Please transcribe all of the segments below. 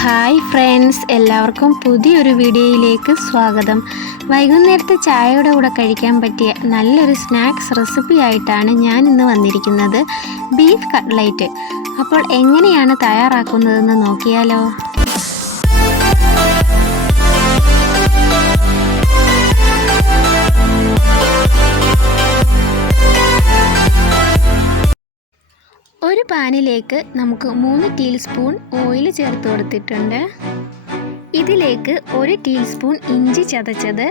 Hi friends എല്ലാവർക്കും പുതിയൊരു വീഡിയോയിലേക്ക് സ്വാഗതം. വൈകുന്നേരത്തെ ചായയുടെ കൂടെ കഴിക്കാൻ പറ്റിയ നല്ലൊരു സ്നാക്സ് റെസിപ്പി ആയിട്ടാണ് ഞാൻ ഇന്ന് വന്നിരിക്കുന്നത്. ബീഫ് കട്ട്ലൈറ്റ് അപ്പോൾ എങ്ങനെയാണ് തയ്യാറാക്കുന്നതെന്ന് നോക്കിയാലോ? പാനിലേക്ക് നമുക്ക് മൂന്ന് ടീസ്പൂൺ ഓയിൽ ചേർത്ത് കൊടുത്തിട്ടുണ്ട്. ഇതിലേക്ക് ഒരു ടീസ്പൂൺ ഇഞ്ചി ചതച്ചത്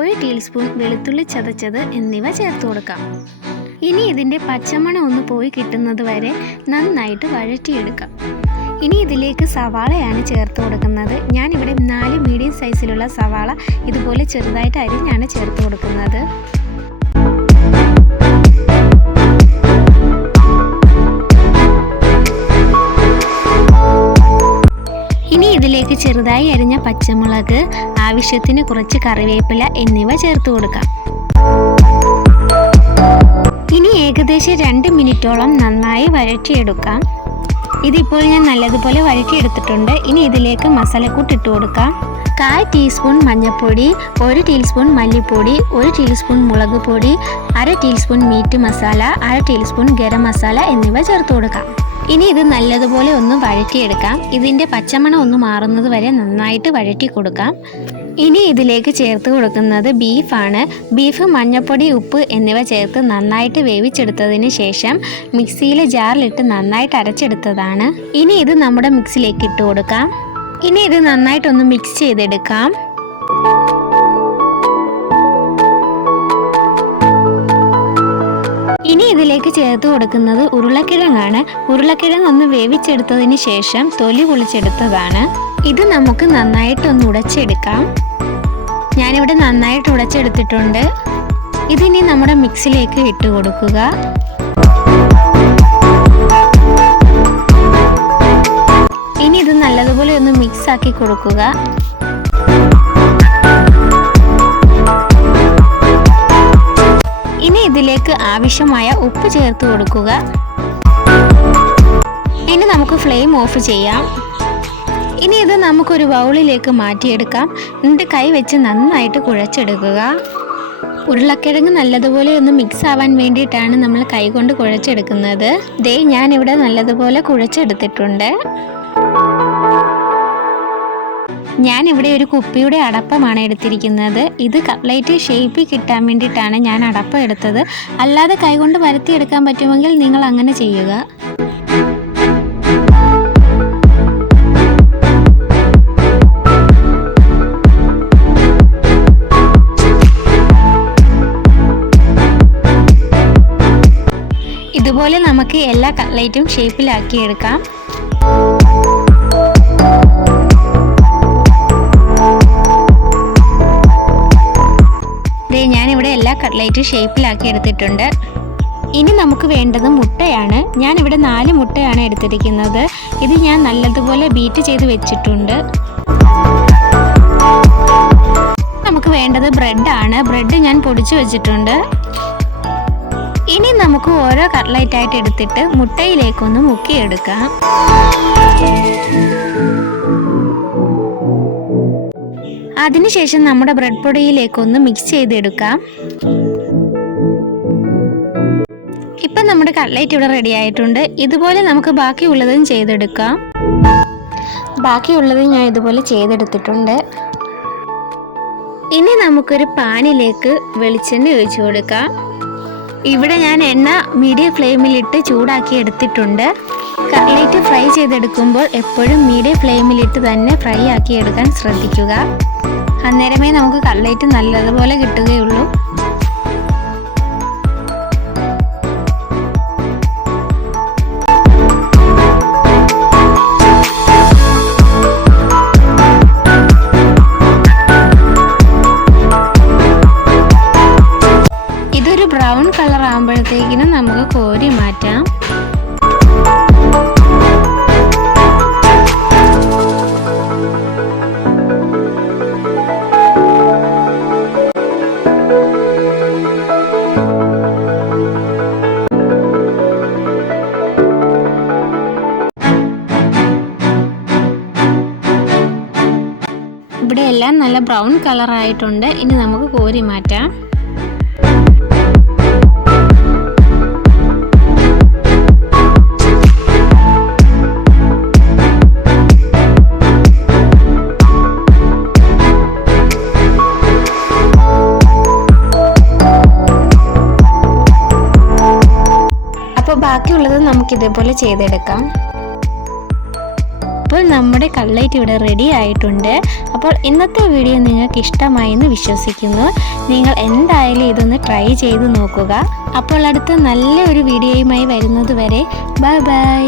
ഒരു ടീസ്പൂൺ വെളുത്തുള്ളി ചതച്ചത് എന്നിവ ചേർത്ത് കൊടുക്കാം. ഇനി ഇതിന്റെ പച്ചമണം ഒന്ന് പോയി കിട്ടുന്നത് വരെ നന്നായിട്ട് വഴറ്റിയെടുക്കാം. ഇനി ഇതിലേക്ക് സവാളയാണ് ചേർത്ത് കൊടുക്കുന്നത്. ഞാനിവിടെ നാല് മീഡിയം സൈസിലുള്ള സവാള ഇതുപോലെ ചെറുതായിട്ട് അരിഞ്ഞാണ് ചേർത്ത് കൊടുക്കുന്നത്. ചെറുതായി അരിഞ്ഞ പച്ചമുളക് ആവശ്യത്തിന് കുറച്ച് കറിവേപ്പില എന്നിവ ചേർത്ത് കൊടുക്കാം. ഇനി ഏകദേശം രണ്ട് മിനിറ്റോളം നന്നായി വഴറ്റിയെടുക്കാം. ഇതിപ്പോൾ ഞാൻ നല്ലതുപോലെ വഴറ്റിയെടുത്തിട്ടുണ്ട്. ഇനി ഇതിലേക്ക് മസാലക്കൂട്ട് ഇട്ട് കൊടുക്കാം. കാൽ ടീസ്പൂൺ മഞ്ഞൾപ്പൊടി ഒരു ടീസ്പൂൺ മല്ലിപ്പൊടി ഒരു ടീസ്പൂൺ മുളക് പൊടി അര ടീസ്പൂൺ മീറ്റ് മസാല അര ടീസ്പൂൺ ഗരം മസാല എന്നിവ ചേർത്ത് കൊടുക്കാം. ഇനി ഇത് നല്ലതുപോലെ ഒന്ന് വഴറ്റിയെടുക്കാം. ഇതിന്റെ പച്ചമണം ഒന്ന് മാറുന്നത് വരെ നന്നായിട്ട് വഴറ്റി കൊടുക്കാം. ഇനി ഇതിലേക്ക് ചേർത്ത് കൊടുക്കുന്നത് ബീഫാണ് ബീഫ് മഞ്ഞൾപ്പൊടി ഉപ്പ് എന്നിവ ചേർത്ത് നന്നായിട്ട് വേവിച്ചെടുത്തതിന് ശേഷം മിക്സിയിലെ ജാറിലിട്ട് നന്നായിട്ട് അരച്ചെടുത്തതാണ്. ഇനി ഇത് നമ്മുടെ മിക്സിയിലേക്ക് ഇട്ട് കൊടുക്കാം. ഇനി ഇത് നന്നായിട്ടൊന്ന് മിക്സ് ചെയ്തെടുക്കാം. ചേർത്ത് കൊടുക്കുന്നത് ഉരുളക്കിഴങ്ങാണ്. ഉരുളക്കിഴങ്ങ് ഒന്ന് വേവിച്ചെടുത്തതിന് ശേഷം തൊലി പൊളിച്ചെടുത്തതാണ്. ഇത് നമുക്ക് നന്നായിട്ടൊന്ന് ഉടച്ചെടുക്കാം. ഞാനിവിടെ നന്നായിട്ട് ഉടച്ചെടുത്തിട്ടുണ്ട്. ഇതിനി നമ്മുടെ മിക്സിലേക്ക് ഇട്ട് കൊടുക്കുക. ഇനി ഇത് നല്ലതുപോലെ ഒന്ന് മിക്സ് ആക്കി കൊടുക്കുക. ഇനി ഇതിലേക്ക് ആവശ്യമായ ഉപ്പ് ചേർത്ത് കൊടുക്കുക. ഇനി നമുക്ക് ഫ്ലെയിം ഓഫ് ചെയ്യാം. ഇനി ഇത് നമുക്കൊരു ബൗളിലേക്ക് മാറ്റിയെടുക്കാം. എന്നിട്ട് കൈ വെച്ച് നന്നായിട്ട് കുഴച്ചെടുക്കുക. ഉരുളക്കിഴങ്ങ് നല്ലതുപോലെ ഒന്ന് മിക്സ് ആവാൻ വേണ്ടിയിട്ടാണ് നമ്മൾ കൈ കൊണ്ട് കുഴച്ചെടുക്കുന്നത്. ദേ ഞാനിവിടെ നല്ലതുപോലെ കുഴച്ചെടുത്തിട്ടുണ്ട്. ഞാനിവിടെ ഒരു കുപ്പിയുടെ അടപ്പമാണ് എടുത്തിരിക്കുന്നത്. ഇത് കട്ട്ലൈറ്റ് ഷേപ്പിൽ കിട്ടാൻ വേണ്ടിയിട്ടാണ് ഞാൻ അടപ്പം എടുത്തത്. അല്ലാതെ കൈകൊണ്ട് പരത്തിയെടുക്കാൻ പറ്റുമെങ്കിൽ നിങ്ങൾ അങ്ങനെ ചെയ്യുക. ഇതുപോലെ നമുക്ക് എല്ലാ കട്ട്ലൈറ്റും ഷേപ്പിലാക്കി കട്ട്ലൈറ്റും ഷേപ്പിലാക്കി എടുത്തിട്ടുണ്ട്. ഇനി നമുക്ക് വേണ്ടത് മുട്ടയാണ്. ഞാനിവിടെ നാല് മുട്ടയാണ് എടുത്തിരിക്കുന്നത്. ഇത് ഞാൻ നല്ലതുപോലെ ബീറ്റ് ചെയ്ത് വെച്ചിട്ടുണ്ട്. നമുക്ക് വേണ്ടത് ബ്രെഡാണ് ബ്രെഡ് ഞാൻ പൊടിച്ചു വെച്ചിട്ടുണ്ട്. ഇനി നമുക്ക് ഓരോ കട്ട്ലൈറ്റ് ആയിട്ട് എടുത്തിട്ട് മുട്ടയിലേക്കൊന്ന് മുക്കിയെടുക്കാം. അതിനുശേഷം നമ്മുടെ ബ്രെഡ് പൊടിയിലേക്കൊന്ന് മിക്സ് ചെയ്തെടുക്കാം. ഇപ്പം നമ്മുടെ കട്ട്ലൈറ്റ് ഇവിടെ റെഡി ആയിട്ടുണ്ട്. ഇതുപോലെ നമുക്ക് ബാക്കിയുള്ളതും ചെയ്തെടുക്കാം. ബാക്കിയുള്ളത് ഞാൻ ഇതുപോലെ ചെയ്തെടുത്തിട്ടുണ്ട്. ഇനി നമുക്കൊരു പാനിലേക്ക് വെളിച്ചെണ്ണ ഒഴിച്ചു കൊടുക്കാം. ഇവിടെ ഞാൻ എണ്ണ മീഡിയം ഫ്ലെയിമിലിട്ട് ചൂടാക്കി എടുത്തിട്ടുണ്ട്. കട്ട്ലേറ്റ് ഫ്രൈ ചെയ്തെടുക്കുമ്പോൾ എപ്പോഴും മീഡിയം ഫ്ലെയിമിലിട്ട് തന്നെ ഫ്രൈ ആക്കി എടുക്കാൻ ശ്രദ്ധിക്കുക. അന്നേരമേ നമുക്ക് കട്ട്ലേറ്റ് നല്ലതുപോലെ കിട്ടുകയുള്ളൂ. എല്ലാം നല്ല ബ്രൗൺ കളറായിട്ടുണ്ട്. ഇനി നമുക്ക് കോരി മാറ്റാം. അപ്പോൾ ബാക്കിയുള്ളത് നമുക്കിതേപോലെ ചെയ്തെടുക്കാം. അപ്പോൾ നമ്മുടെ കട്ട്ലൈറ്റ് ഇവിടെ റെഡി ആയിട്ടുണ്ട്. അപ്പോൾ ഇന്നത്തെ വീഡിയോ നിങ്ങൾക്ക് ഇഷ്ടമായി എന്ന് വിശ്വസിക്കുന്നു. നിങ്ങൾ എന്തായാലും ഇതൊന്ന് ട്രൈ ചെയ്ത് നോക്കുക. അപ്പോൾ അടുത്ത നല്ല ഒരു വീഡിയോയുമായി വരുന്നത് വരെ ബൈ ബൈ